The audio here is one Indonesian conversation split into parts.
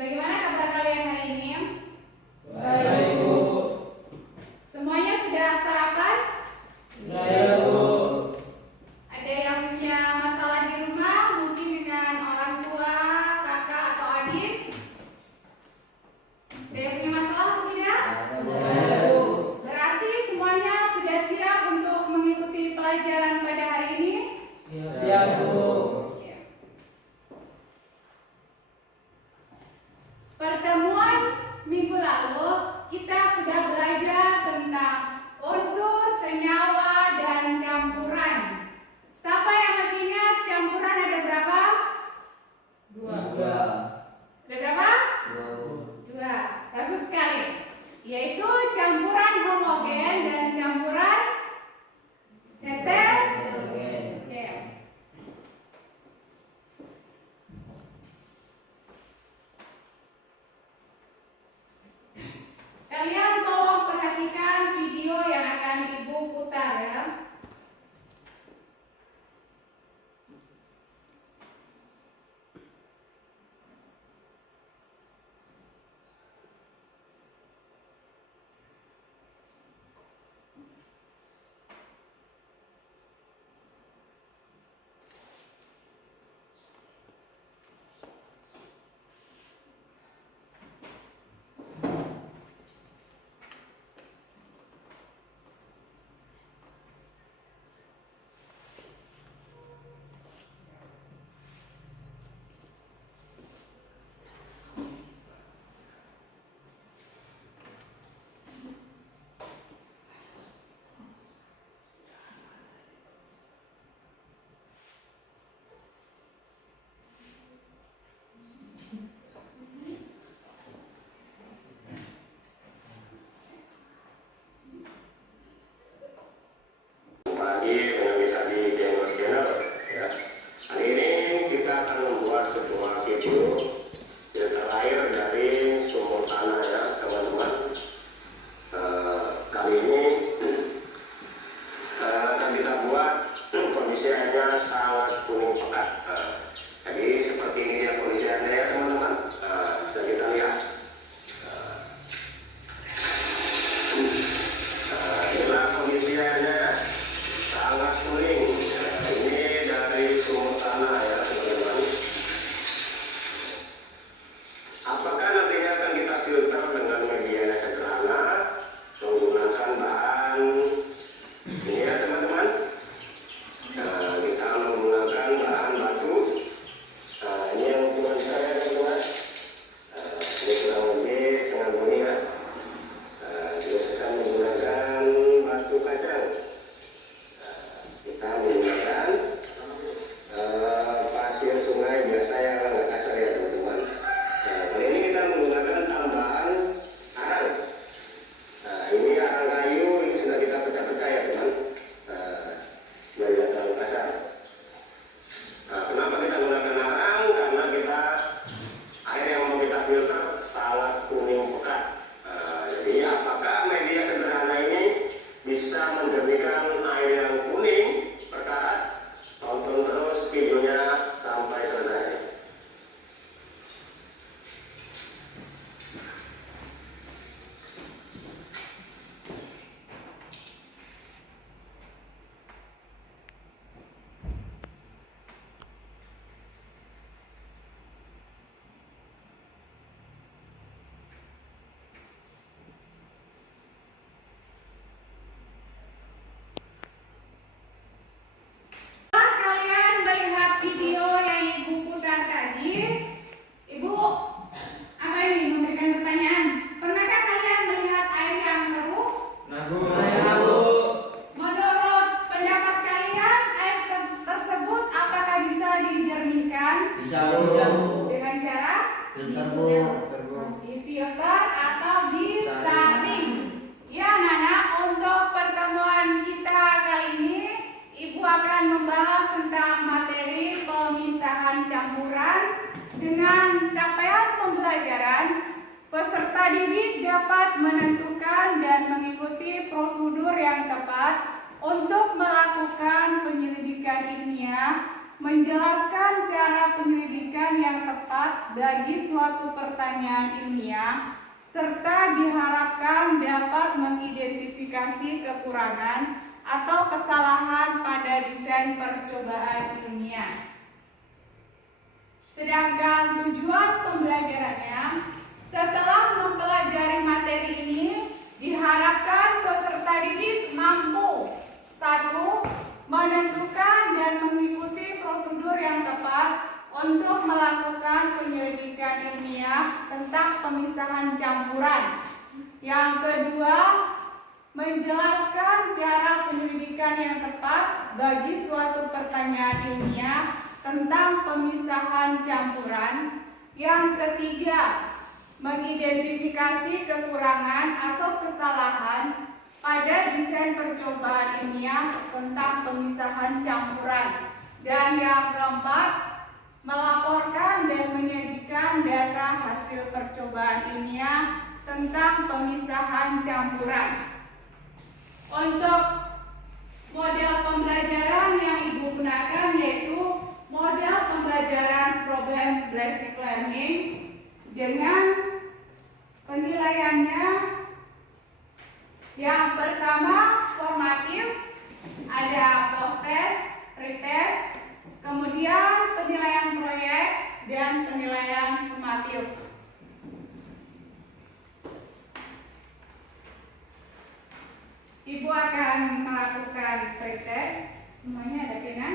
Bagaimana kabar kalian hari ini? Baik, Bu. Semuanya sudah sarapan? Sudah ya, Bu. Ada yang punya masalah di rumah, mungkin dengan orang tua, kakak atau adik? Ada yang punya masalah atau tidak? Ada, Bu. Berarti semuanya sudah siap untuk mengikuti pelajaran pada hari ini? Siap, Bu. Pertemuan minggu lalu kita sudah belajar tentang unsur, senyawa, dan campuran. Siapa yang masih ingat campuran ada berapa? Dua. Ada berapa? Dua. Bagus sekali. Yaitu campuran homogen dan campuran heterogen. Oke. Kalian tolong perhatikan video yang akan Ibu putar ya. Pagi penerbit di Demos Channel ya. Hari ini kita akan membuat sebuah video filter air dari sumur tanah ya teman-teman. Kali ini akan kita buat kondisi airnya sangat kuning pekat. Jadi seperti ini ya kondisi airnya ya teman-teman. Bisa kita lihat. Inilah kondisi airnya sangat kuning. Ini dari sumur tanah ya teman-teman. Apakah nantinya akan kita filter dengan media yang sederhana menggunakan bahan ini ya teman-teman. Kita menggunakan bahan batu. Ini yang ukuran saya teman-teman. Ini kurang lebih setengah guni ya. Terus kita menggunakan batu kacang. Kita menggunakan pasir sungai biasa yang agak kasar ya teman-teman. Kali ini kita menggunakan tambahan arang. Ini arang kayu, ini sudah kita pecah-pecah ya teman. Biar tidak terlalu kasar. Kenapa kita menggunakan arang? Karena kita air yang mau kita filter sangat kuning pekat. Jadi apakah media sederhana ini bisa menjernihkan air yang kuning perkarat? Tonton terus videonya sampai selesai. Setelah kalian melihat video yang Ibu putar tadi, Ibu apa ini memberikan pertanyaan? Pernahkah kalian melihat air yang keruh? Menurut pendapat kalian, air tersebut apakah bisa dijernihkan Bisa, dengan cara Filter, Bu. difilter atau disaring? Ya, Nana, untuk pertemuan kita kali ini, Ibu akan membahas tentang materi pemisahan campuran. Dengan capaian pembelajaran, peserta didik dapat menentukan dan mengikuti prosedur yang tepat untuk melakukan penyelidikan ilmiah menjelaskan cara penyelidikan yang tepat bagi suatu pertanyaan ilmiah, serta diharapkan dapat mengidentifikasi kekurangan atau kesalahan pada desain percobaan ilmiah. Sedangkan tujuan pembelajarannya, setelah mempelajari materi ini, diharapkan peserta didik mampu: 1. Menentukan dan mengikuti prosedur yang tepat untuk melakukan penyelidikan ilmiah tentang pemisahan campuran. Yang kedua, menjelaskan cara penyelidikan yang tepat bagi suatu pertanyaan ilmiah tentang pemisahan campuran. Yang ketiga, mengidentifikasi kekurangan atau kesalahan pada desain percobaan ilmiah tentang pemisahan campuran. Dan yang keempat, melaporkan dan menyajikan data hasil percobaan ilmiah tentang pemisahan campuran. Untuk model pembelajaran yang Ibu gunakan yaitu model pembelajaran problem basic learning dengan penilaiannya. Yang pertama formatif, ada post test, pretest, kemudian penilaian proyek dan penilaian sumatif. Ibu akan melakukan pretest. Semuanya ada kan?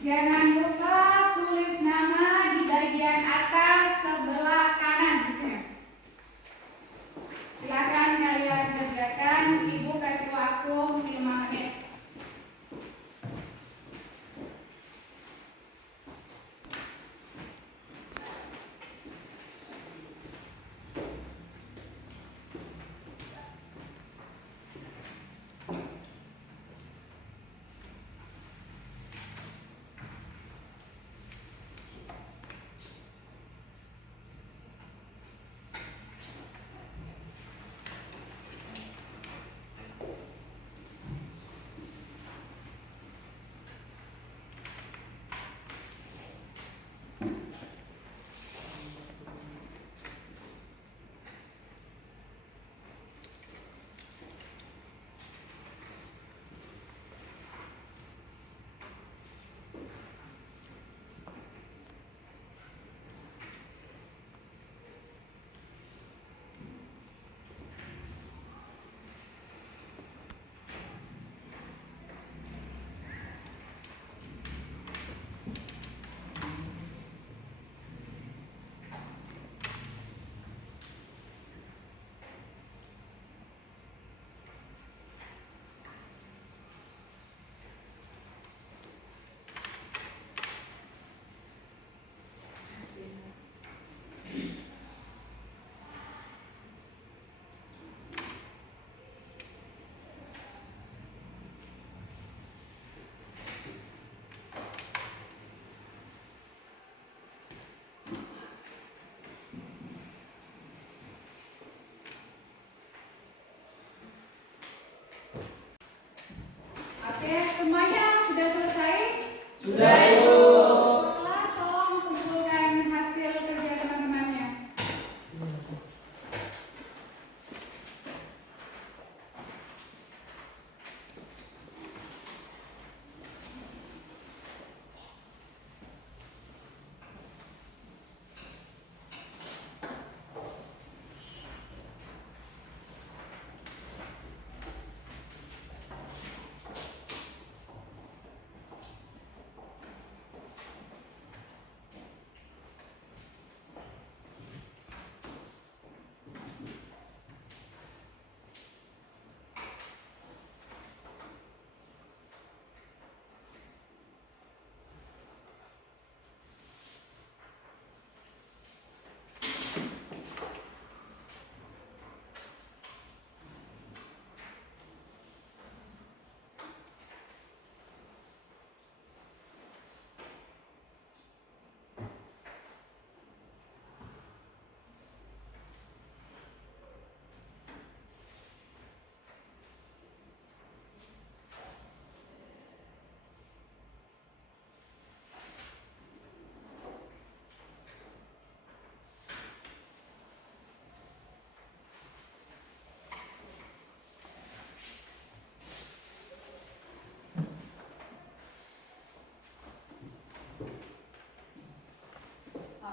Jangan lupa tulis nama di bagian atas sebelah kanan di sini. Silakan kalian kerjakan. Ibu kasih waktu 5 menit.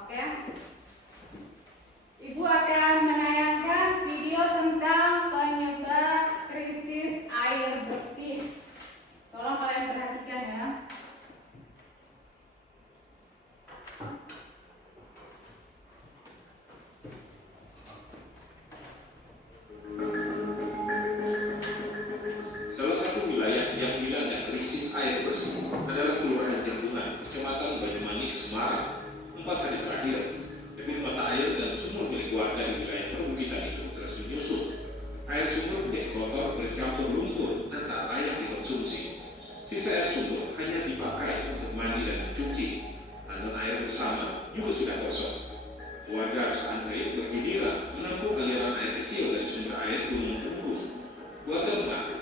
Oke. Ibu akan menayangkan video tentang penyebab krisis air bersih. Tolong kalian perhatikan ya. Salah satu wilayah yang dilanda krisis air bersih adalah Kelurahan Jambungan, Kecamatan Banyumanik, Semarang. 4 hari terakhir, debit mata air dan sumur milik warga di wilayah perbukitan itu terus menyusut. Air sumur menjadi kotor, bercampur lumpur, dan tak layak dikonsumsi. Sisa air sumur hanya dipakai untuk mandi dan mencuci. Tandon air bersama juga sudah kosong. Warga harus antre bergiliran menampung aliran air kecil dari sumber air Gunung Punggung. Warga mengaku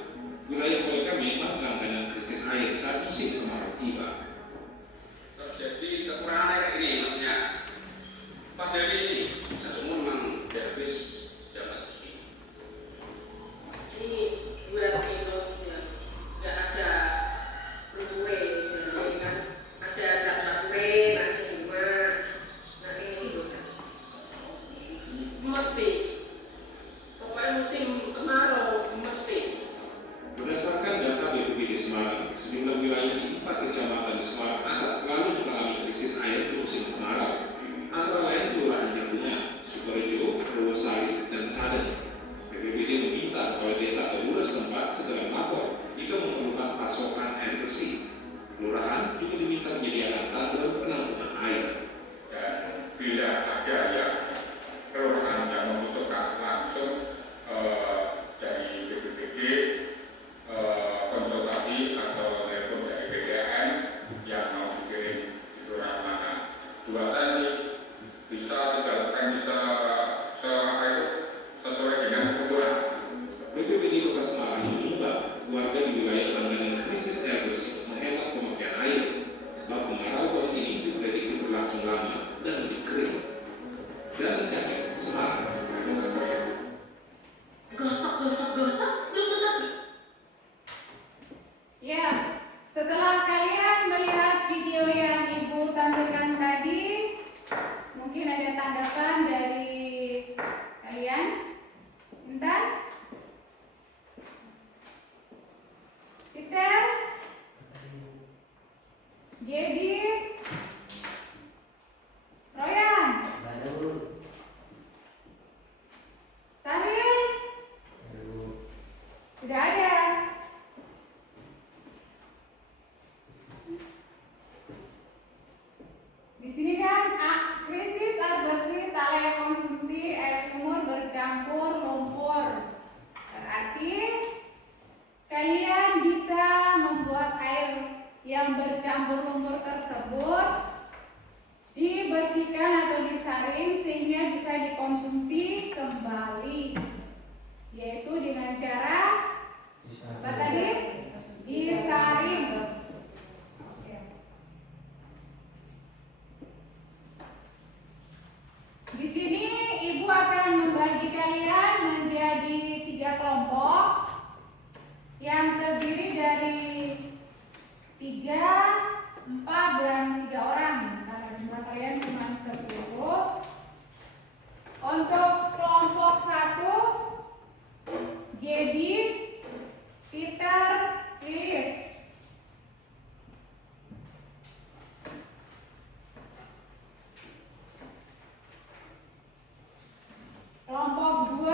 wilayah mereka memang langganan krisis air saat musim kemarau tiba. Terjadi kekurangan air ini maksudnya pada hari ini dan semua memang sudah habis dapat ini bulan itu ya nggak ada kue kan ada zat kue nasi lima nasi itu mesti pokoknya musim kemarau mesti. Berdasarkan data BPBD Semarang, sejumlah wilayah di 4 kecamatan di Semarang atas selalu mengalami krisis air di musim kemarau, antara lain Kelurahan Jambungan, Sukorejo, Purwosari, dan Sadeng. BPBD meminta kepala desa atau lurah setempat segera melapor jika memerlukan pasokan air bersih. Kelurahan juga diminta menyediakan tangga penampungan air. dan bila ada yang kelurahan yang membutuhkan langsung dari BPBD konsultasi atau telepon dari BDN yang mau dikirim di kelurahan mana 2 tadi bisa 3 tadi bisa sesuai dengan kebutuhan. BPBD Kota Semarang mengimbau warga di wilayah langganan krisis air bersih menghemat pemakaian air, sebab kemarau tahun ini diprediksi berlangsung lama dan lebih kering. Dan Cahyo, Semarang. Gosok belum tuntas. Ya, setelah kalian melihat video yang Ibu tampilkan tadi, mungkin ada tanggapan dari kalian? Intan? Peter? Gaby? Royan? Baru. Saril? Sudah ada. Di sini kan krisis air bersih tak layak konsumsi, air sumur bercampur lumpur. Berarti kalian bisa membuat air yang bercampur lumpur tersebut dibersihkan atau disaring sehingga bisa dikonsumsi kembali, yaitu dengan cara apa tadi? Disaring. Oke. Di sini Ibu akan membagi kalian menjadi 3 kelompok yang terdiri dari 3, 4, dan 3 orang. Karena jumlah kalian cuma 10. Untuk kelompok 1, Gaby, Peter, Lilis. Kelompok 2,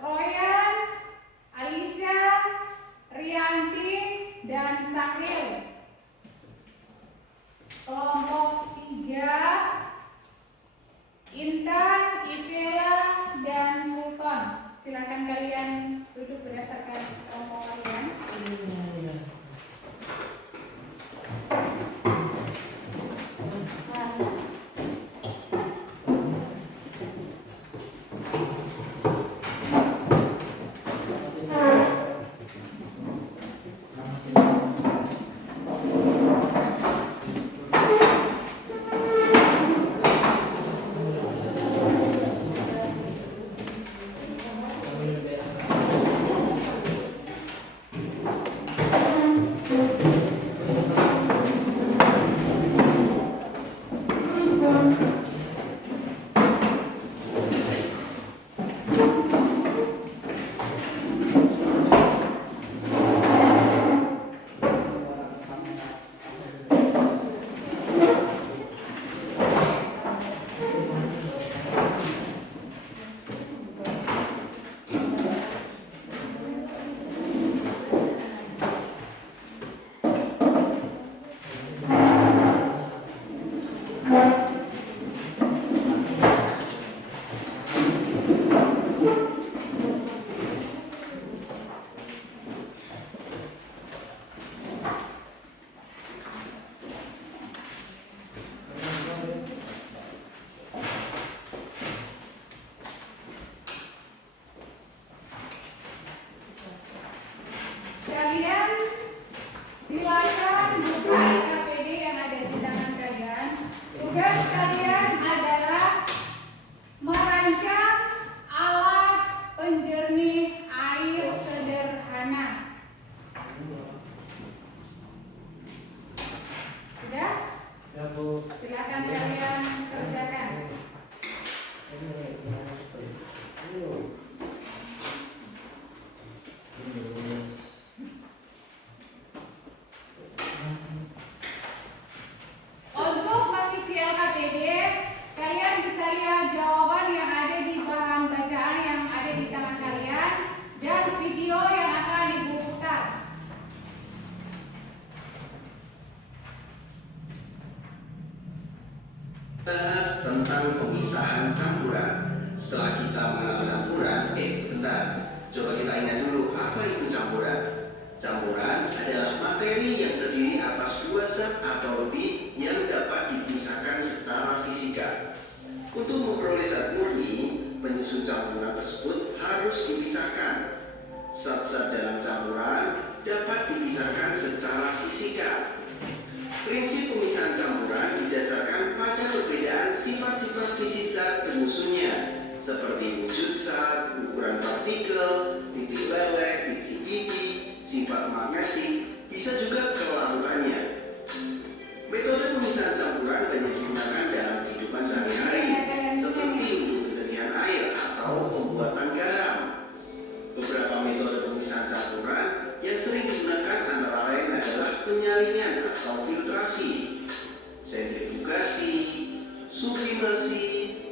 Royan, Alisa, Rianti, dan Sakril. Kelompok 3, Intan, Ivela, dan Sultan. Silakan kalian Bahas tentang pemisahan campuran. Setelah kita mengenal campuran, sebentar, coba kita ingat dulu apa itu campuran. Campuran adalah materi yang terdiri atas dua zat atau lebih yang dapat dipisahkan secara fisika. Untuk memperoleh zat murni, penyusun campuran tersebut harus dipisahkan. Zat-zat dalam campuran dapat dipisahkan secara fisika. Prinsip pemisahan campuran didasarkan pada perbedaan sifat-sifat fisik zat penyusunnya, seperti wujud zat, ukuran partikel, titik leleh, titik didih, sifat magnetik, bisa juga kelarutannya. Metode pemisahan campuran banyak digunakan dalam kehidupan sehari-hari, seperti untuk penjernihan air atau pembuatan garam. Beberapa metode pemisahan campuran yang sering digunakan antara lain adalah penyaringan atau filtrasi, sentrifugasi, sublimasi,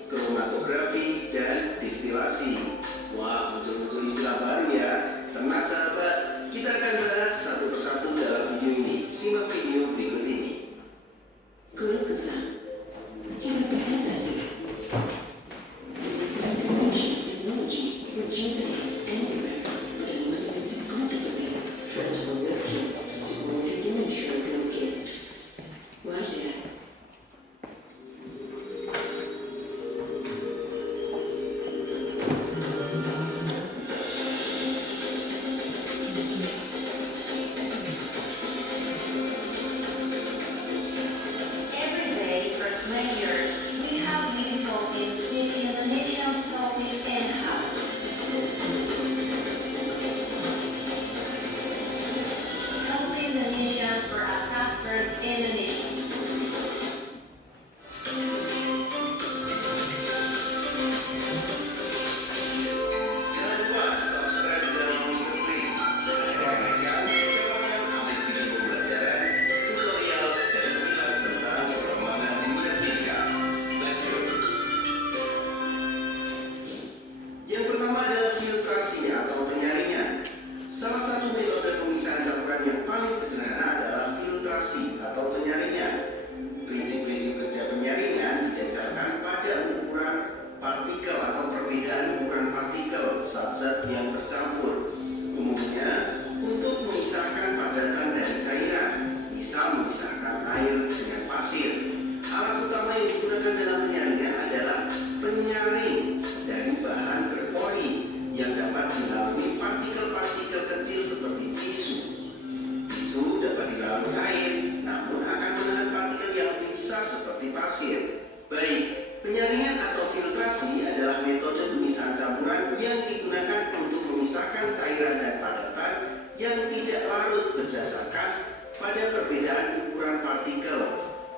kromatografi, dan distilasi. Wah, muncul-muncul istilah baru ya. Tenang sahabat, kita akan bahas satu persatu dalam video ini. Simak video berikut ini. Keluh kesah hidup berfantasi. Technology, rejuvenate anywhere, but a limited consequently transform your skin to multi-dimensional skin. Why that? Every day for 20 years, we have been involved in keeping Indonesians healthy and happy. Healthy Indonesians for a prosperous Indonesia. Jangan lupa subscribe channel Mr. Klik. Mereka mendapatkan update video pembelajaran, tutorial, dan sekilas tentang perkembangan dunia pendidikan. Let's go. Yang pertama adalah filtrasi atau penyaringan. Salah satu metode pemisahan campuran yang paling sederhana adalah filtrasi atau penyaringan. Prinsip-prinsip kerja penyaringan didasarkan pada ukuran partikel atau perbedaan ukuran partikel zat-zat yang bercampur. Umumnya untuk memisahkan padatan dari cairan, bisa memisahkan air dengan pasir. Alat utama yang digunakan dalam penyaringan adalah penyaring dari bahan berpori yang dapat dilalui partikel-partikel kecil seperti tisu. Tisu dapat dilalui air, namun akan menahan partikel yang lebih besar seperti pasir. Baik, penyaringan atau filtrasi adalah metode pemisahan campuran yang digunakan untuk memisahkan cairan dan padatan yang tidak larut berdasarkan pada perbedaan ukuran partikel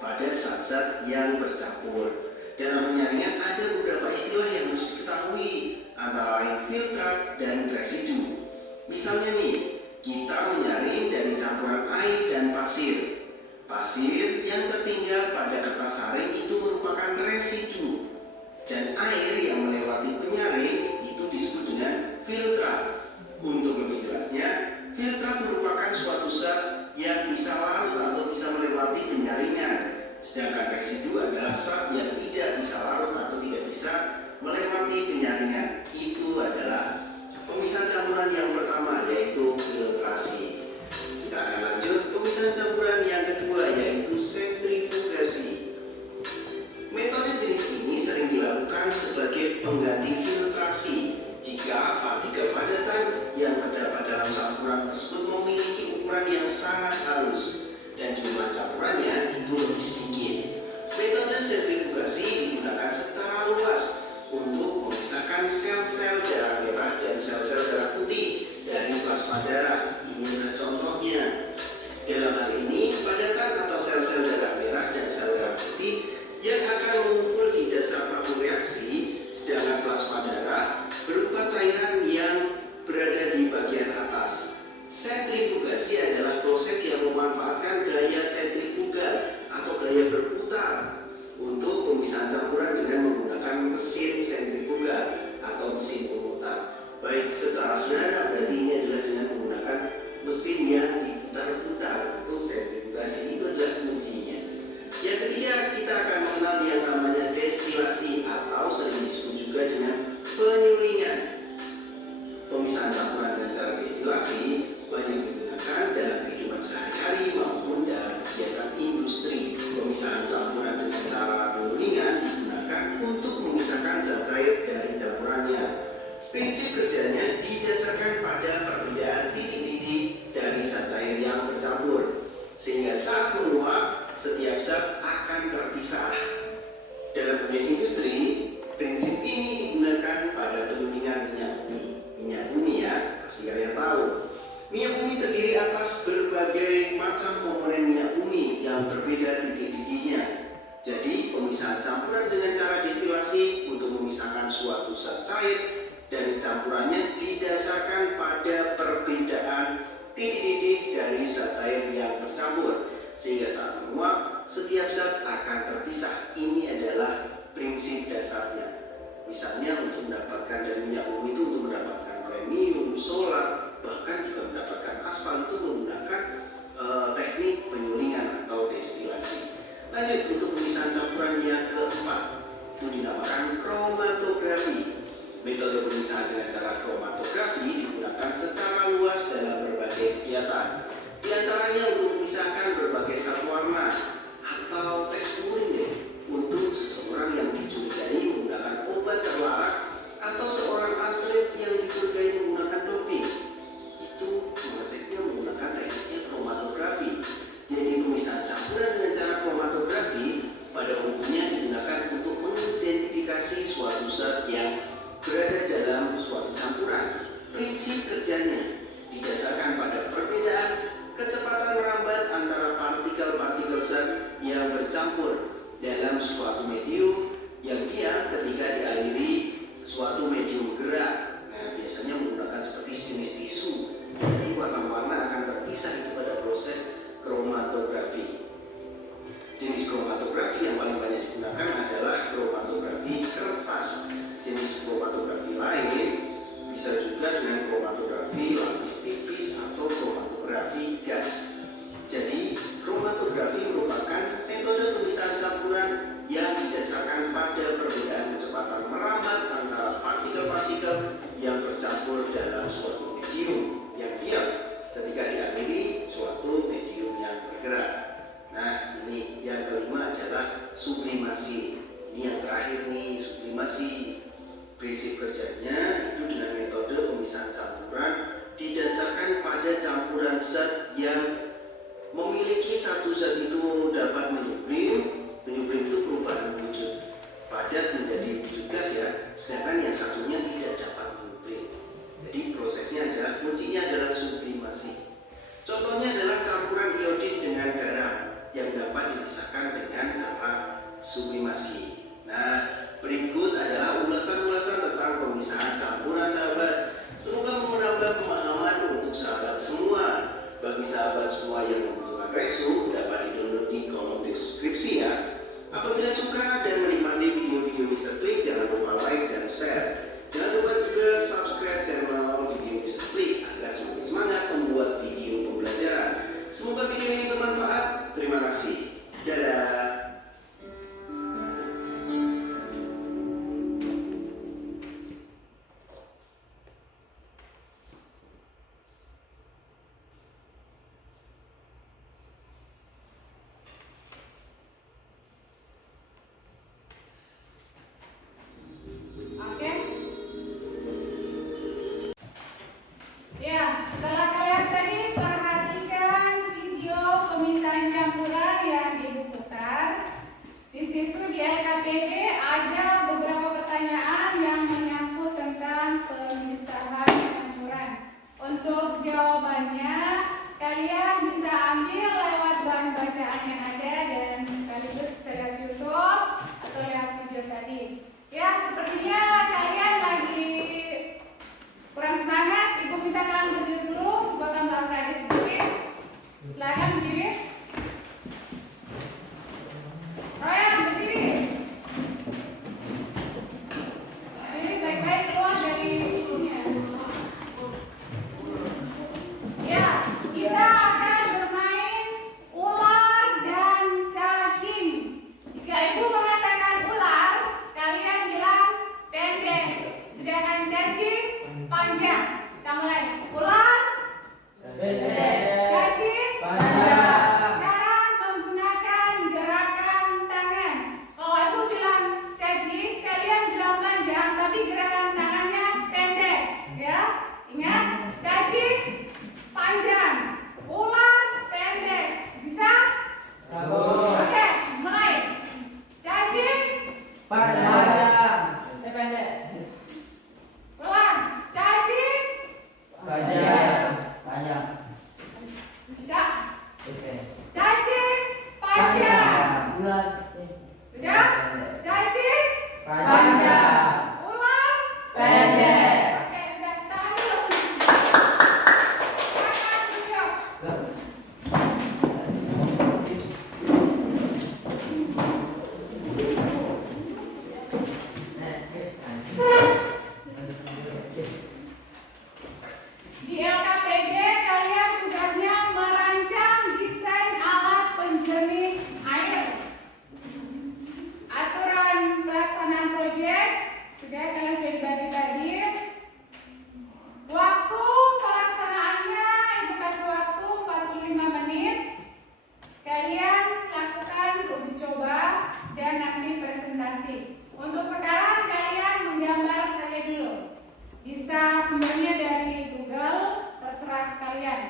pada zat-zat yang bercampur. Dalam penyaringan ada beberapa istilah yang harus diketahui, antara lain filtrat dan residu. Misalnya nih, kita menyaring dari campuran air dan pasir. Pasir yang tertinggal pada kertas saring itu merupakan residu, dan air yang melewati penyaring itu disebut dengan filtrat. Untuk lebih jelasnya, filtrat merupakan suatu zat yang bisa larut atau bisa melewati penyaringan, sedangkan residu adalah zat yang tidak bisa larut atau tidak bisa melewati penyaringan. Itu adalah pemisahan campuran yang pertama, yaitu filtrasi. Kita akan lanjut pemisahan campuran yang kedua, yaitu sentrifugasi. Metode jenis ini sering dilakukan sebagai pengganti filtrasi jika partikel padatan yang terdapat dalam campuran tersebut memiliki ukuran yang sangat halus dan jumlah campurannya itu lebih sedikit. Metode sentrifugasi digunakan secara luas untuk memisahkan sel-sel darah merah dan sel-sel darah putih dari plasma darah. Ini adalah contohnya. Dalam hal ini, padatan atau sel-sel darah merah dan sel darah putih yang akan mengumpul di dasar tabung reaksi, sedangkan plasma darah berupa cairan yang berada di bagian atas. Sentrifugasi adalah proses yang memanfaatkan gaya sentrifugal atau gaya berputar untuk pemisahan campuran dengan menggunakan mesin sentrifugal atau mesin pemutar. Baik, secara sederhana berarti ini adalah dengan menggunakan mesin yang diputar-putar, itu sentrifugasi. saat menguap, setiap zat akan terpisah. Dalam dunia industri, prinsip ini digunakan pada penyulingan minyak bumi. Minyak bumi ya, pasti kalian tahu. Minyak bumi terdiri atas berbagai macam komponen minyak bumi yang berbeda titik didihnya. Jadi, pemisahan campuran dengan cara destilasi untuk memisahkan suatu zat cair dari campurannya didasarkan pada perbedaan titik didih dari zat cair yang bercampur, sehingga saat menguap, setiap zat akan terpisah. Ini adalah prinsip dasarnya. Misalnya untuk mendapatkan dari minyak bumi itu untuk mendapatkan premium, solar, bahkan juga mendapatkan aspal itu menggunakan teknik penyulingan atau destilasi. Lanjut untuk pemisahan campuran yang keempat, itu dinamakan kromatografi. Metode pemisahan dengan cara kromatografi digunakan secara luas dalam berbagai kegiatan. Di antaranya untuk memisahkan berbagai zat warna atau tes urin deh, untuk seseorang yang dicurigai menggunakan obat terlarang atau seorang atlet yang dicurigai menggunakan doping. Itu mengeceknya menggunakan tekniknya kromatografi. Jadi pemisahan campuran dengan cara kromatografi pada umumnya digunakan untuk mengidentifikasi suatu zat yang berada dalam suatu campuran. Prinsip kerjanya didasarkan pada perbedaan kecepatan merambat antara partikel-partikel zat yang bercampur dalam suatu medium yang dia ketika dialiri suatu medium gerak. Nah, biasanya menggunakan seperti jenis tisu. Jadi warna-warna akan terpisah itu pada proses kromatografi. Jenis kromatografi yang paling banyak digunakan adalah kromatografi kertas. Jenis kromatografi lain bisa juga dengan kromatografi lapis tipis atau kromatografi gas. Jadi, kromatografi merupakan metode pemisahan campuran yang didasarkan pada perbedaan kecepatan merambat antara partikel-partikel yang bercampur dalam suatu medium yang diam ketika dialiri suatu medium yang bergerak. Nah, ini yang kelima adalah sublimasi. Ini yang terakhir nih, sublimasi. Prinsip kerjanya itu dengan metode pemisahan campuran didasarkan pada campuran zat yang memiliki satu zat itu dapat menyublim. Menyublim itu perubahan wujud padat menjadi wujud gas ya, sedangkan yang satunya tidak dapat menyublim. Jadi prosesnya adalah, kuncinya adalah sublimasi. Contohnya adalah campuran iodin dengan garam yang dapat dipisahkan dengan cara sublimasi. Nah, berikut adalah ulasan-ulasan tentang pemisahan campuran sahabat. Semoga menambah pemahaman untuk sahabat semua. Bagi sahabat semua yang membutuhkan resume dapat di-download di kolom deskripsi ya. Apabila suka dan menikmati video-video Mr. Click, jangan lupa like dan share. Jangan lupa juga subscribe channel video Mr. Click agar semakin semangat membuat video pembelajaran. Semoga video ini bermanfaat. Terima kasih. Dadah. Oke. Ya, setelah kalian tadi perhatikan video pemisahan campuran yang Kalian lakukan uji coba dan nanti presentasi. Untuk sekarang kalian menggambar saja dulu. Bisa sumbernya dari Google, terserah kalian.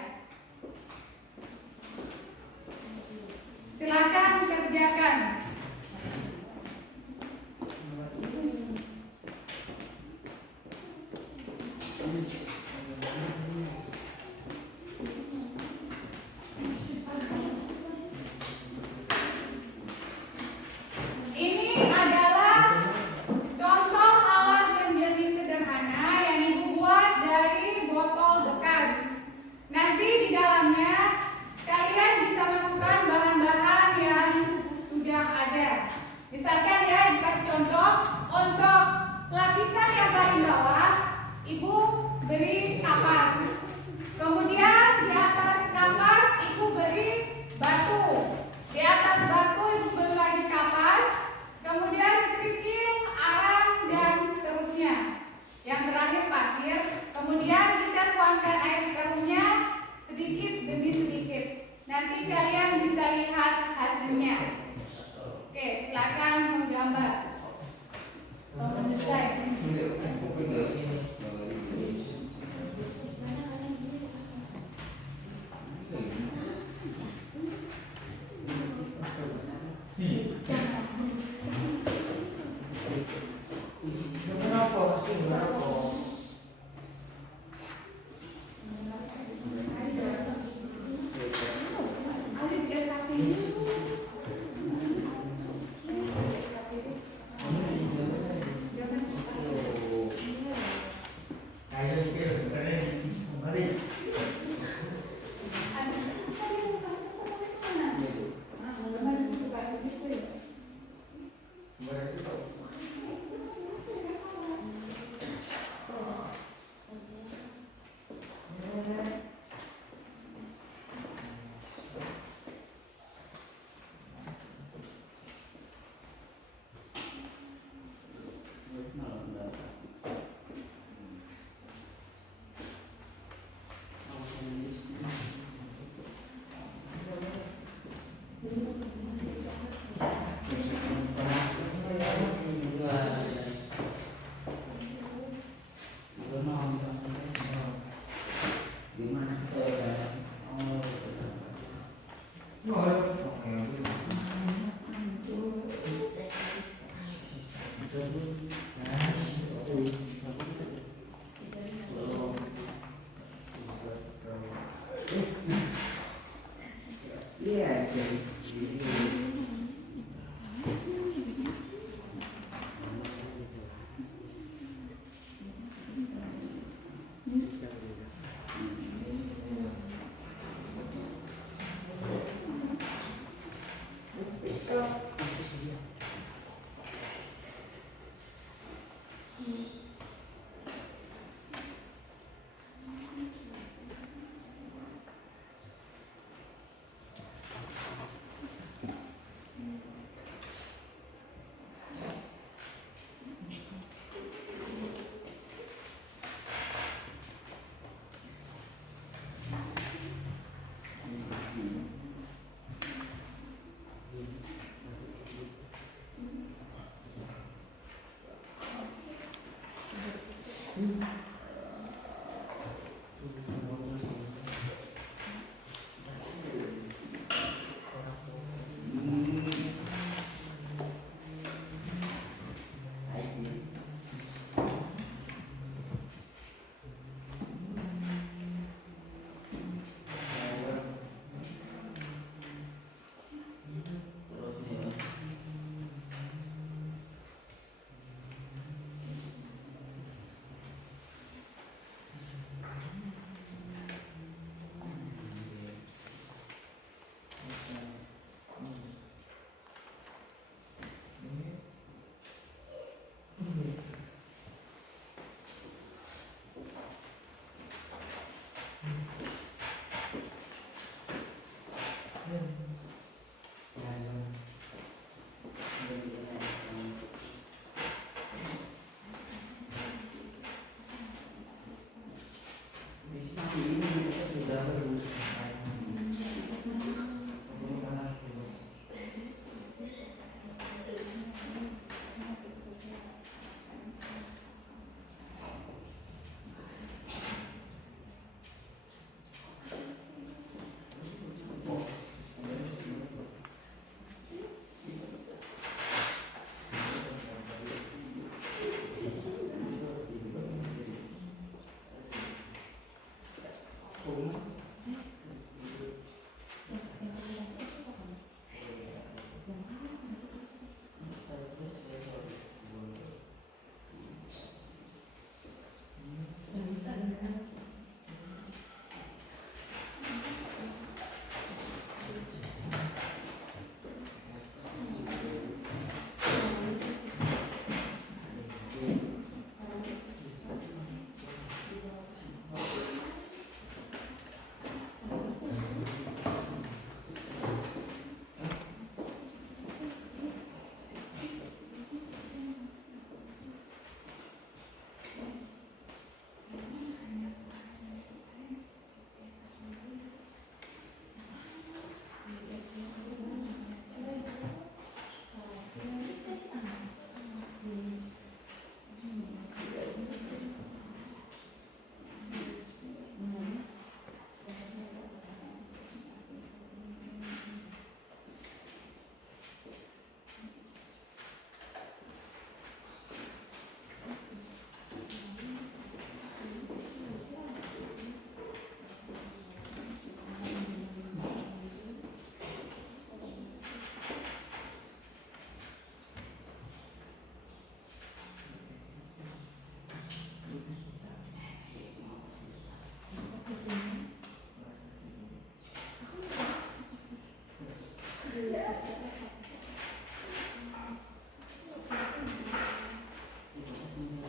Silakan kerjakan. Ini adalah contoh alat penjemih sederhana yang Ibu buat dari botol bekas. Nanti di dalamnya kalian bisa masukkan bahan-bahan yang sudah ada. Misalkan ya, dikasih contoh untuk lapisan yang paling bawah, Ibu beri kapas. Kemudian di atas kapas Ibu beri batu. Di atas batu Ibu beri lagi kapas. Kemudian kerikil, arang, dan seterusnya. Yang terakhir pasir. Kemudian kita tuangkan air di karungnya sedikit demi sedikit. Nanti kalian bisa lihat hasilnya. Oke, silakan menggambar. Mendesain.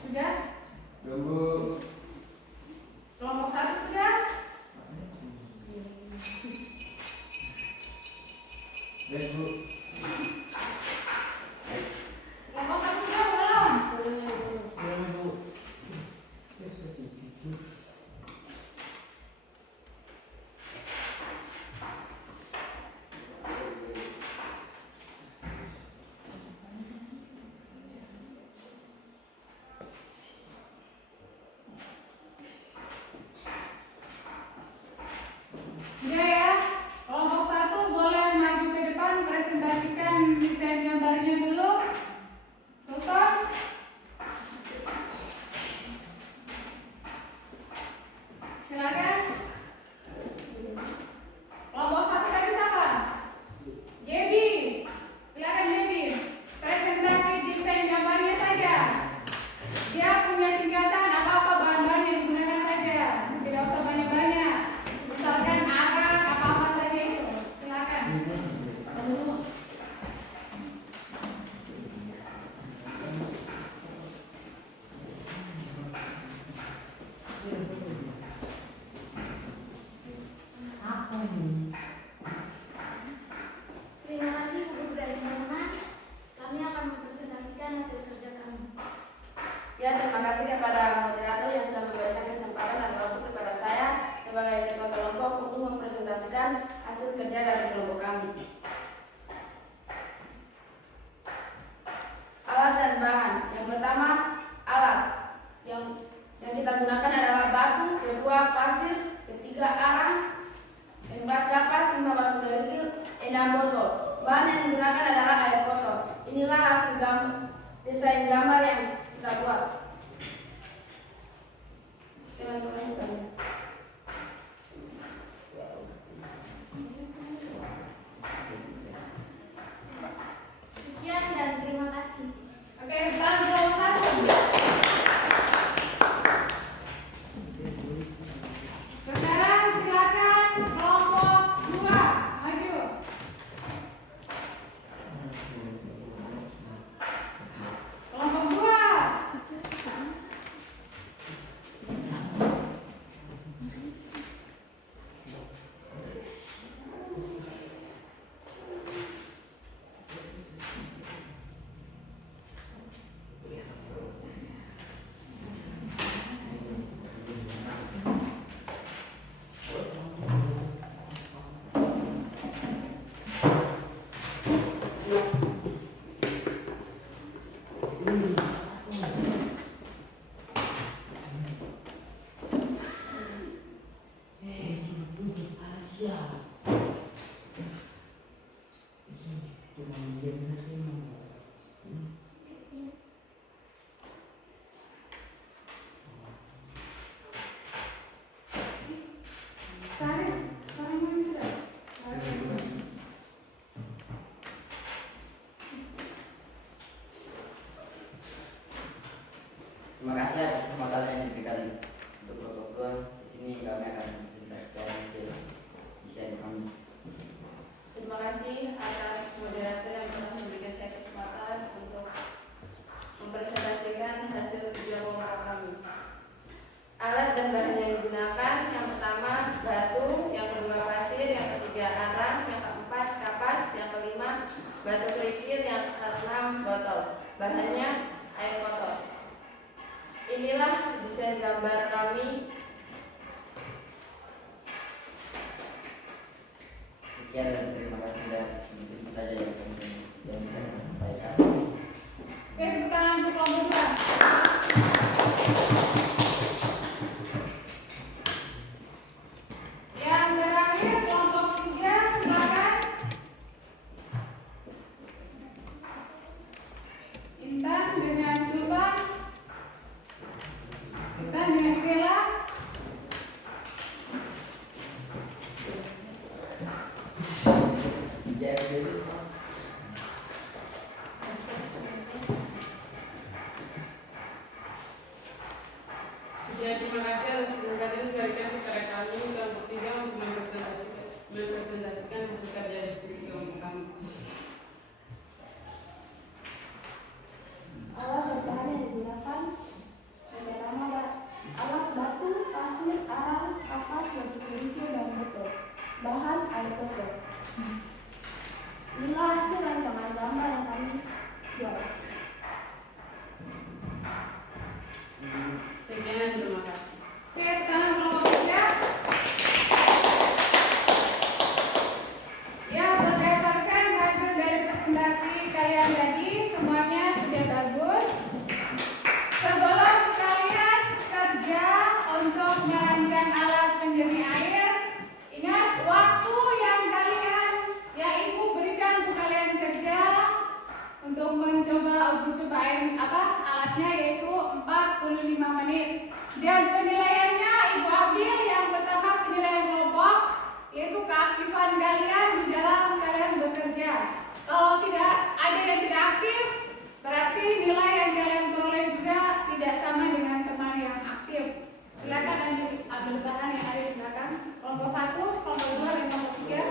Sudah? Belum, Bu. Kelompok 1 sudah? Baik, Bu. Kelompok 1 sudah belum? Belum, Bu. Sudah ya? Kelompok 1 boleh maju ke depan presentasikan desain gambarnya dulu. Sultan? Silakan. Kelompok 1 tadi siapa? Gaby. Silakan Gaby. Presentasi desain gambarnya saja. Dia punya tingkatan apa-apa bahan-bahan yang digunakan saja. Tidak usah banyak-banyak. Misalkan arang apa-apa saja itu. Silakan. Terima kasih guru dan teman-teman. Kami akan mempresentasikan hasil kerja kami. Ya, terima kasih kepada moderator yang sudah memberikan kesempatan dan waktu kepada saya sebagai ketua kelompok untuk mempresentasikan hasil kerja dari kelompok kami. Alat dan bahan. Yang pertama, alat. Yang kita gunakan adalah batu, kedua pasir, ketiga arang, keempat kapas, 5 batu kerikil, 6 botol. Bahan yang digunakan adalah air kotor. Inilah hasil desain gambar yang kita buat. Teman-teman saya. Sekian dan terima kasih. Oke, sekarang kelompok 1. Sekarang silakan kelompok 2 maju. Kelompok 2. Sari mana sudah? Terima kasih atas kesempatan yang diberikan untuk kelompok 2. Di sini kami akan menjelaskan desain kami. Terima kasih atas moderator yang telah memberikan saya kesempatan untuk mempresentasikan hasil kerja kelompok kami. Alat dan bahan yang digunakan, yang pertama batu, yang kedua pasir, yang ketiga arang, yang keempat kapas, yang kelima batu kerikil, yang keenam botol. Bahannya air kotor. Inilah desain gambar kami. Sekian dan terima kasih dan itu saja yang saya sampaikan. Oke, tepuk tangan untuk kelompok 2. Yang terakhir kelompok 3, silakan. Intan dengan Sultan. Intan dengan Bella. belajar tadi semuanya sudah bagus. Sebelum kalian kerja untuk merancang alat penjernih air, ingat waktu yang kalian, ya ibu berikan untuk kalian kerja untuk mencoba uji coba alatnya, yaitu 45 menit. Dan penilaiannya ibu ambil yang pertama penilaian kelompok, yaitu keaktifan kalian di dalam kalian bekerja. Kalau tidak ada yang tidak aktif, berarti nilai yang kalian peroleh juga tidak sama dengan teman yang aktif. Silakan ambil bahan yang ada di belakang. Kelompok 1, kelompok 2, dan kelompok 3.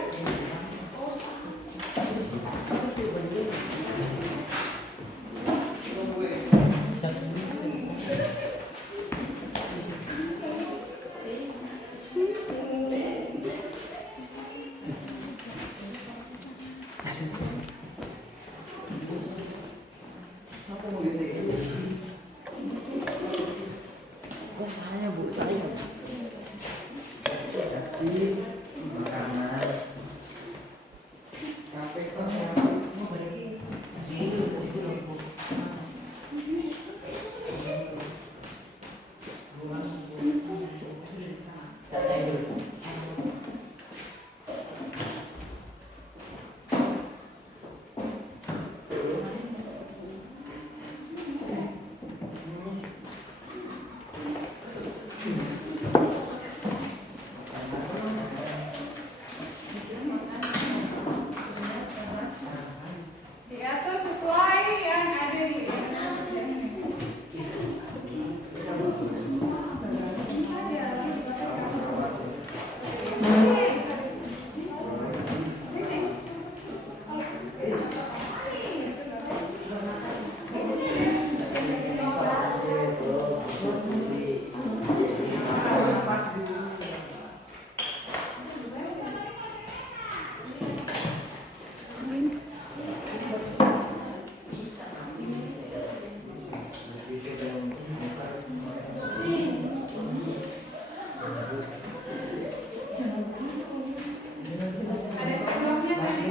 Diatur sesuai yang ada di ada sendoknya tadi.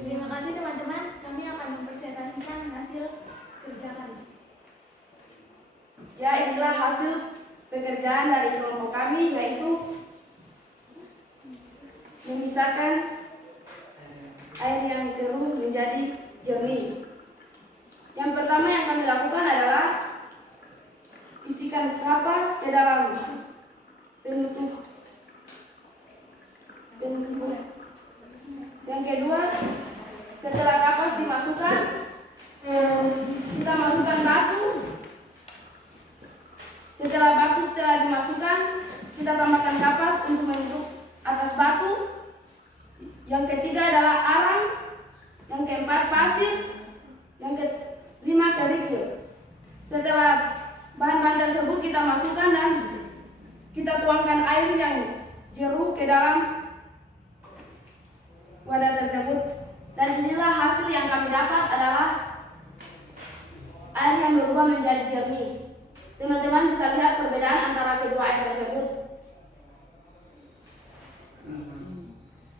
Terima kasih teman-teman, kami akan mempresentasikan hasil kerja kami. Ya, inilah hasil pekerjaan dari kelompok kami, yaitu memisahkan air yang keruh menjadi jernih. Yang pertama yang kami lakukan adalah isikan kapas ke dalam penutup. Yang kedua, setelah kapas dimasukkan, kita masukkan batu. Setelah dimasukkan, kita tambahkan kapas untuk menutup atas batu. Yang ketiga adalah arang. Yang keempat pasir. Yang kelima kerikil. Setelah bahan-bahan tersebut kita masukkan dan kita tuangkan air yang jeruk ke dalam wadah tersebut. Dan inilah hasil yang kami dapat adalah air yang berubah menjadi jernih. Teman-teman bisa lihat perbedaan antara kedua air tersebut.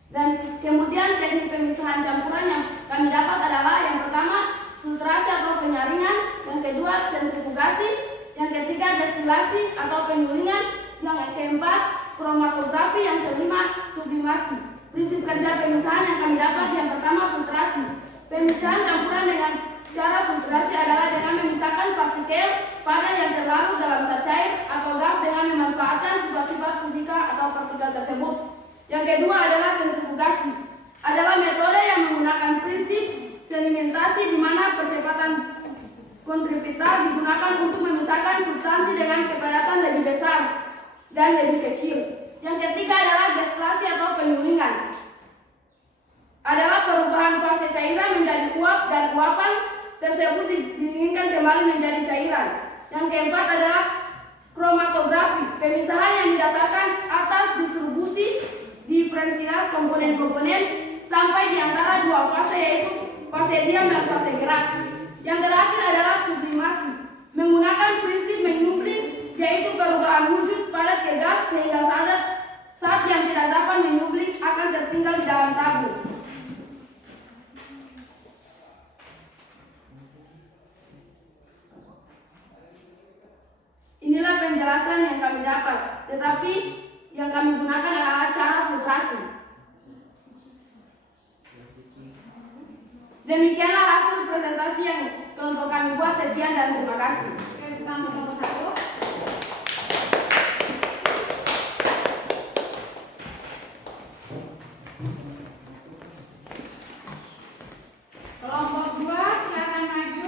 Dan kemudian teknik pemisahan campuran yang kami dapat adalah yang pertama filtrasi atau penyaringan, yang kedua sentrifugasi, yang ketiga destilasi atau penyulingan, yang keempat kromatografi, yang kelima sublimasi. Prinsip kerja pemisahan yang kami dapat yang pertama filtrasi. Pemisahan campuran dengan cara filtrasi adalah dengan memisahkan partikel padat yang terlarut dalam zat cair atau gas dengan memanfaatkan sifat-sifat fisika atau partikel tersebut. Yang kedua adalah sentrifugasi. Adalah metode yang menggunakan prinsip sedimentasi di mana percepatan kontripital digunakan untuk memisahkan substansi dengan kepadatan lebih besar dan lebih kecil. Yang ketiga adalah destilasi atau penyulingan. Adalah perubahan fase cairan menjadi uap dan uapan tersebut didinginkan kembali menjadi cairan. Yang keempat adalah kromatografi, pemisahan yang didasarkan atas distribusi diferensial komponen-komponen sampai di antara dua fase, yaitu fase diam dan fase gerak. Yang terakhir adalah sublimasi, menggunakan prinsip menyublim, yaitu perubahan wujud padat ke gas sehingga saat yang tidak dapat menyublim akan tertinggal di dalam tabung. Inilah penjelasan yang kami dapat, tetapi yang kami gunakan adalah cara filtrasi. Demikianlah hasil presentasi yang kelompok kami buat. Sekian dan terima kasih. Kita nomor 1. Kelompok 2 silakan maju.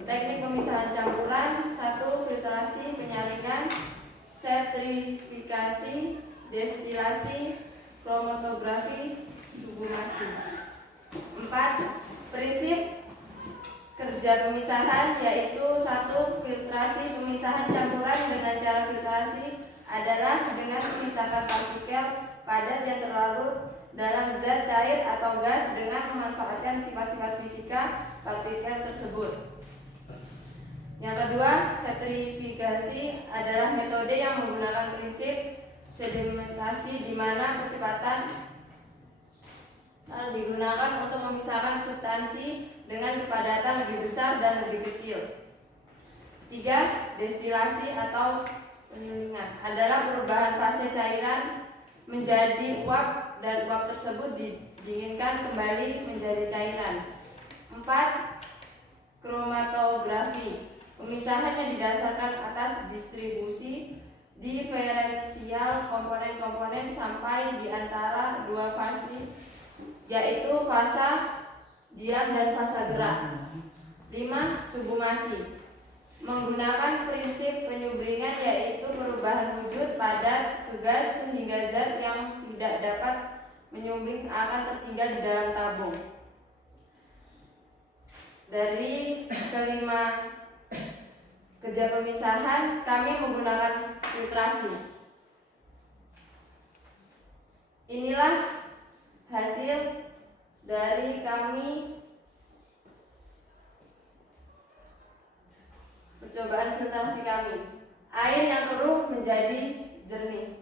Teknik pemisahan campuran: 1. Filtrasi, penyaringan, sertrifikasi, destilasi, kromatografi, sublimasi. 4. Prinsip kerja pemisahan yaitu 1. Filtrasi. Pemisahan campuran dengan cara filtrasi adalah dengan memisahkan partikel padat yang terlarut dalam zat, cair, atau gas dengan memanfaatkan sifat-sifat fisika partikel tersebut. Yang kedua, sertrifikasi adalah metode yang menggunakan prinsip sedimentasi di mana percepatan digunakan untuk memisahkan substansi dengan kepadatan lebih besar dan lebih kecil. 3. Destilasi atau penyulingan adalah perubahan fase cairan menjadi uap dan uap tersebut didinginkan kembali menjadi cairan. 4. Kromatografi. Pemisahannya didasarkan atas distribusi diferensial komponen-komponen sampai di antara dua fase, yaitu fasa diam dan fasa gerak. 5. Sublimasi. Menggunakan prinsip penyublingan yaitu perubahan wujud padat ke gas sehingga zat yang tidak dapat menyubling akan tertinggal di dalam tabung. Dari kelima kerja pemisahan, kami menggunakan filtrasi. Inilah hasil dari kami percobaan filtrasi kami. Air yang keruh menjadi jernih.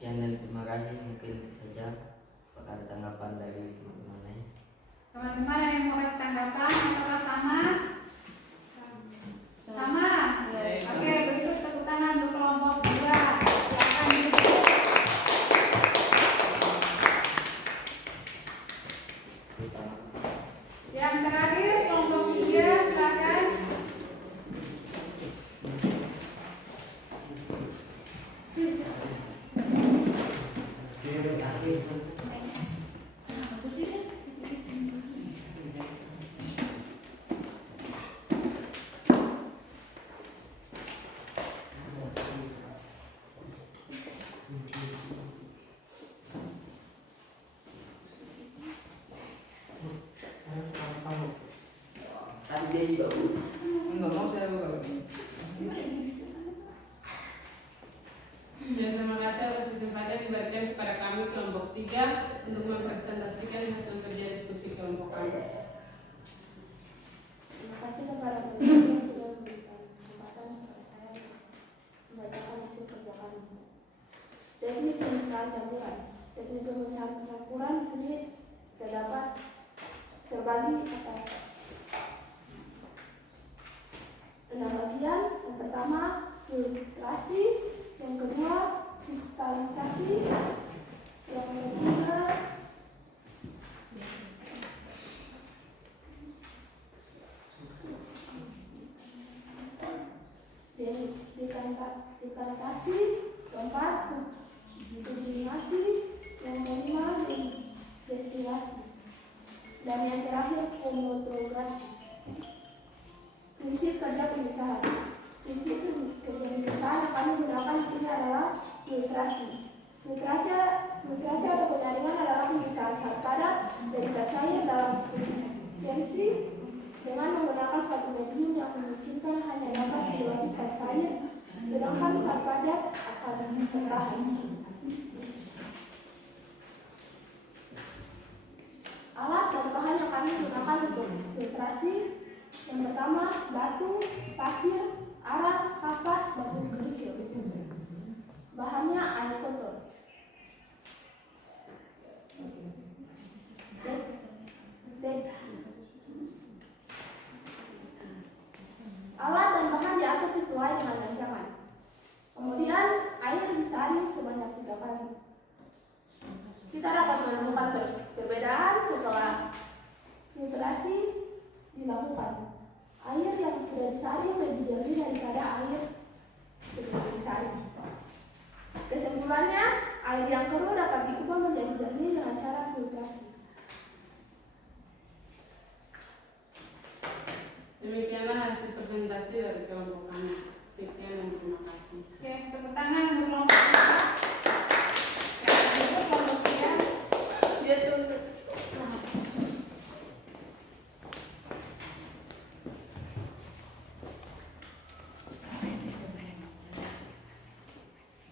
Sekian dan terima kasih. Mungkin itu saja. Apakah ada tanggapan dari teman-teman lain? Teman-teman ada yang mau kasih tanggapan? Apakah sama? Sama? Oke, begitu tepuk tangan untuk kelompok 2. Silakan duduk. Yang terakhir kelompok 3, silakan. Dia juga bu. Enggak mau saya buka. Dan terima kasih atas kesempatan yang diberikan kepada kami kelompok 3 untuk mempresentasikan hasil kerja diskusi kelompok kami. Terima kasih kepada peserta yang sudah memberikan kesempatan kepada saya untuk membacakan hasil kerja kami. Teknik pemisahan campuran. Teknik pemisahan campuran di sini terdapat terbagi atas 6 bagian. Yang pertama filtrasi, yang kedua kristalisasi, yang ketiga dekantasi, keempat sublimasi, yang kelima destilasi, dan yang terakhir kromatografi. Prinsip kerja pemisahan. Prinsip kerja pemisahan kami gunakan di sini adalah filtrasi. Filtrasi atau penyaringan adalah pemisahan zat padat dari zat cair dalam suspensi dengan menggunakan suatu medium yang memungkinkan hanya dapat dikeluarkan zat cair, sedangkan zat padat akan bertahan. Alat dan bahan yang kami gunakan untuk filtrasi: yang pertama batu, pasir, arang, kapas, batu kerikil. Bahannya air kotor. Alat dan bahan diatur sesuai dengan rancangan. Kemudian air disaring sebanyak 3 kali. Kita dapat menemukan perbedaan setelah filtrasi dilakukan. Air yang sudah disaring lebih jernih daripada air sebelum disaring. Kesimpulannya, air yang keruh dapat diubah menjadi jernih dengan cara filtrasi. aspirasi dari kelompok kami. Sekian dan terima kasih. Oke, tepuk tangan untuk kelompok kita. Untuk kelompok kita. Dia tuntut.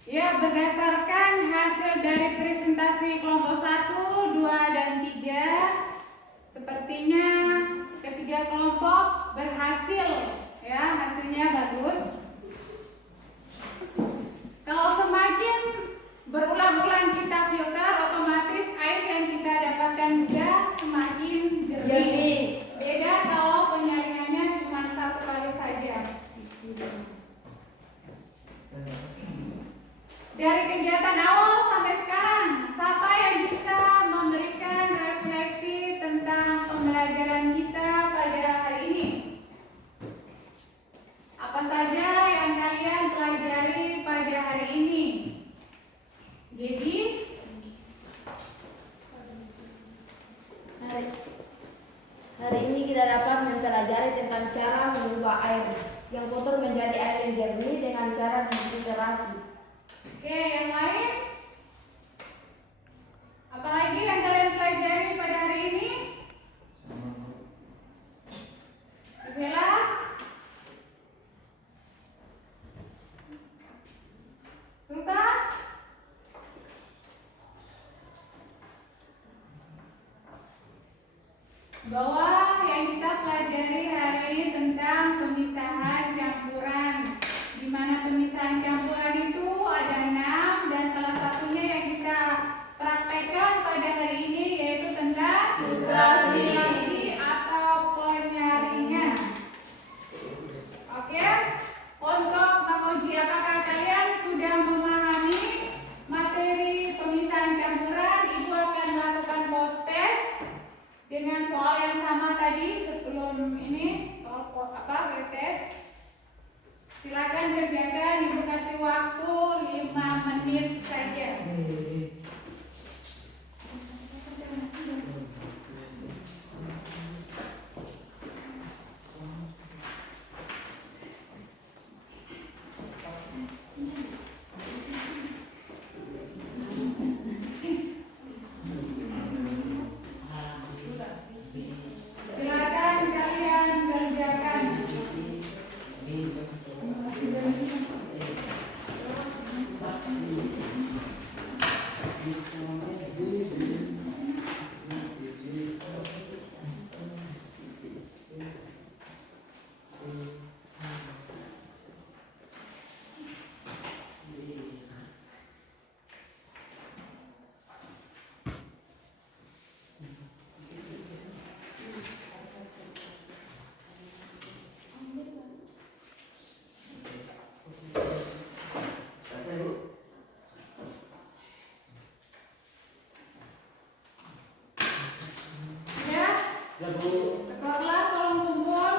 Ya, berdasarkan hasil dari presentasi kelompok 1, 2, dan 3, sepertinya ketiga kelompok berhasil, ya, hasilnya bagus. Kalau semakin berulang-ulang kita filter, otomatis air yang kita dapatkan juga semakin jernih. Beda kalau penyaringannya cuma satu kali saja. Dari kegiatan awal sampai sekarang, siapa yang bisa memberikan refleksi tentang pembelajaran kita pada hari ini? Apa saja yang kalian pelajari pada hari ini? Jadi, Hari ini kita dapat mempelajari tentang cara mengubah air yang kotor menjadi air yang jernih dengan cara difiltrasi. oke, yang lain? Apalagi yang kalian pelajari pada hari ini? Bella? Sultan? Bahwa yang kita pelajari hari ini tentang pemisahan campuran, di mana pemisahan campuran itu ada 6 dan salah satunya yang kita praktekkan pada hari ini yaitu tentang filtrasi atau penyaringan. Oke, untuk menguji apakah kalian sudah memahami materi pemisahan campuran, Ibu akan melakukan post test dengan soal yang sama tadi sebelum ini, soal pretest. Silakan kerjakan, Ibu kasih waktu 5 menit saja. Silakan kalian kerjakan. Ya? Tekorlah, tolong kumpul.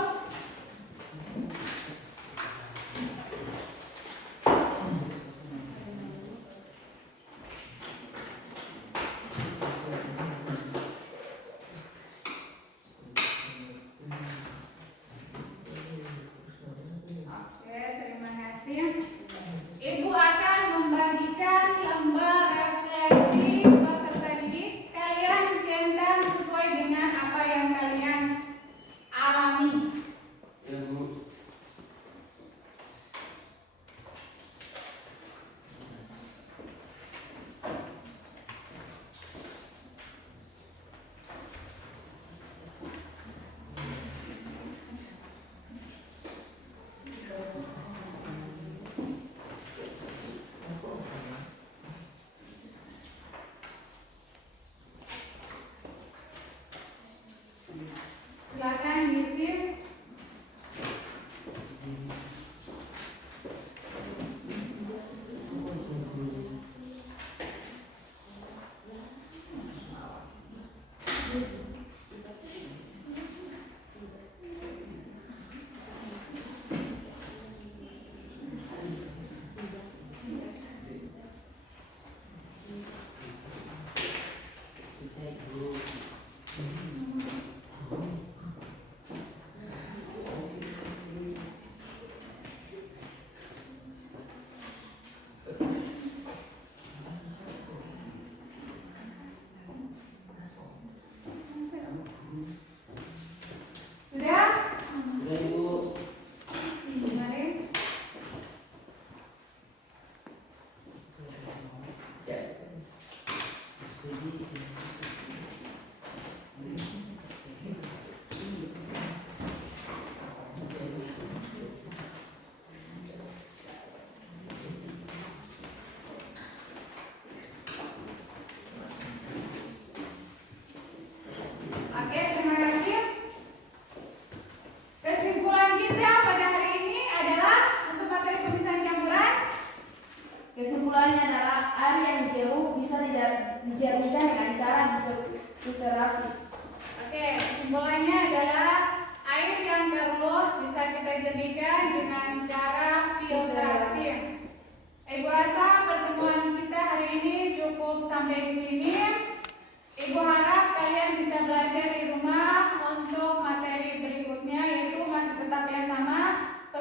Oke, terima kasih. Ibu akan membagikan lembar refleksi peserta didik. Kalian centang sesuai dengan apa yang kalian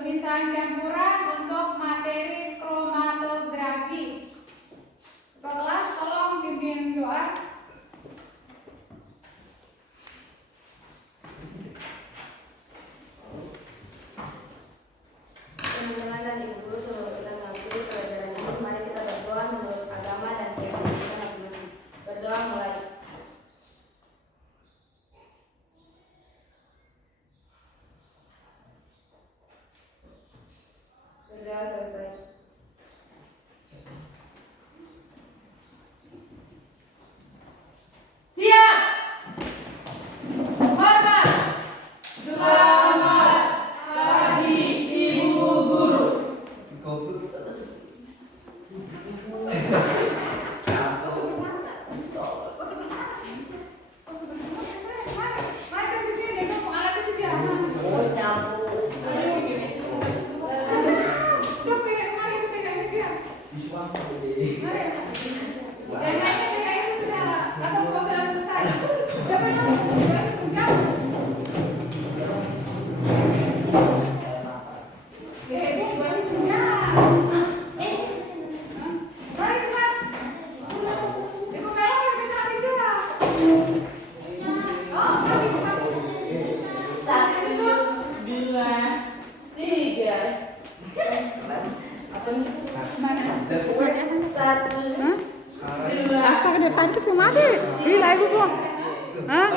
Pemisahan campuran untuk materi kromatografi. Kelas tolong pimpin doa. Teman-teman dan ibu guru, sebelum kita mengikuti pelajaran ini, mari kita berdoa menurut agama dan keyakinan kita masing-masing. Berdoa mulai. Berdoa selesai. Siap. Hormat. Selamat pagi Ibu Guru. Astaga, dari tadi tuh sama deh. Gila ibu gua. Hah?